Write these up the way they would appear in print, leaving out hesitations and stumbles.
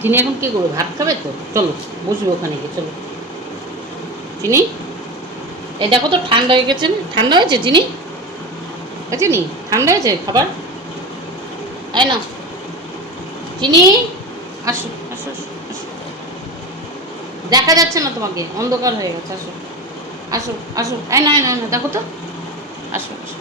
চিনি এখন কী করবে, ভাত খাবে তো? চলো বসবে ওখানে গিয়ে, চলো। চিনি, এই দেখো তো ঠান্ডা হয়ে গেছে না? ঠান্ডা হয়েছে চিনি? চিনি ঠান্ডা হয়েছে খাবার? এই না চিনি, আসো আসো আসো আসো। দেখা যাচ্ছে না তোমাকে, অন্ধকার হয়ে গেছে, আসো আসো আসো। এই না না না, দেখো তো, আসো আসো।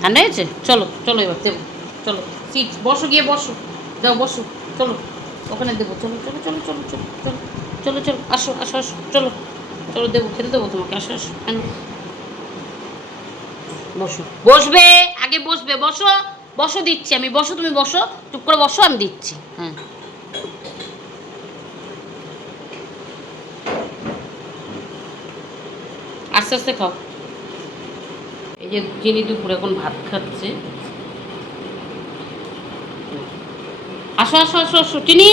ঠান্ডা হয়েছে? চলো চলো এবার দেবো, চলো। সিট বসো, গিয়ে বসো, যাও বসো, চলো ওখানে দেবো, চলো চলো চলো চলো চলো চলো চলো চলো, আসো আসো আসো, চলো চলো, দেবো খেতে দেবো তোমাকে, আসো আসো, কেন? বসো, বসবে, আগে বসবে, বসো বসো, দিচ্ছি আমি, বসো তুমি, বসো চুপ করে বসো, আমি দিচ্ছি, হ্যাঁ। আস্তে আস্তে খাও। এই যে চিনি দুপুরে এখন ভাত খাচ্ছে। আসো আসো আসো আসো চিনি,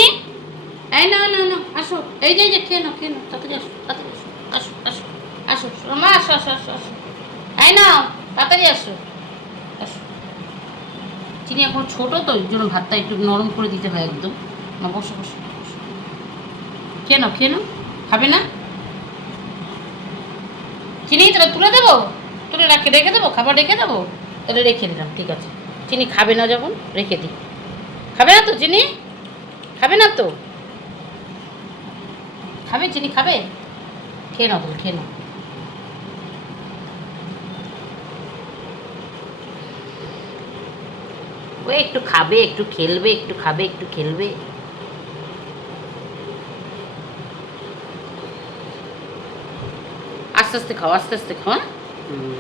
এই না না না, আসো, এই যে খেয়ে নাও, খেয়ে নাও, তাড়াতাড়ি আসো, তাড়াতাড়ি আসো, আসো আসো আসো মা, আসো আসো আসো আসো, এই নাও, তাড়াতাড়ি আসো আসো। চিনি এখন ছোট তো, ওই জন্য ভাতটা একটু নরম করে দিতে হয় একদম। না বসো বসো বসো, খেয়ে নাও, খেয়ে নাও, খাবে না? চিনি তাহলে তুলে দেবো, তুলে রেখে দেবো, খাবার রেখে দেবো, তাহলে রেখে দিলাম, ঠিক আছে। চিনি খাবে না যখন, রেখে দিই। খাবে না তো চিনি? খাবে না তো? খাবে চিনি, খাবে? খেয়ে নাও তাহলে, খেয়ে নাও। ও একটু খাবে, একটু খেলবে, একটু খাবে, একটু খেলবে। আস্তে আস্তে খাও, আস্তে আস্তে খাও, হ্যাঁ।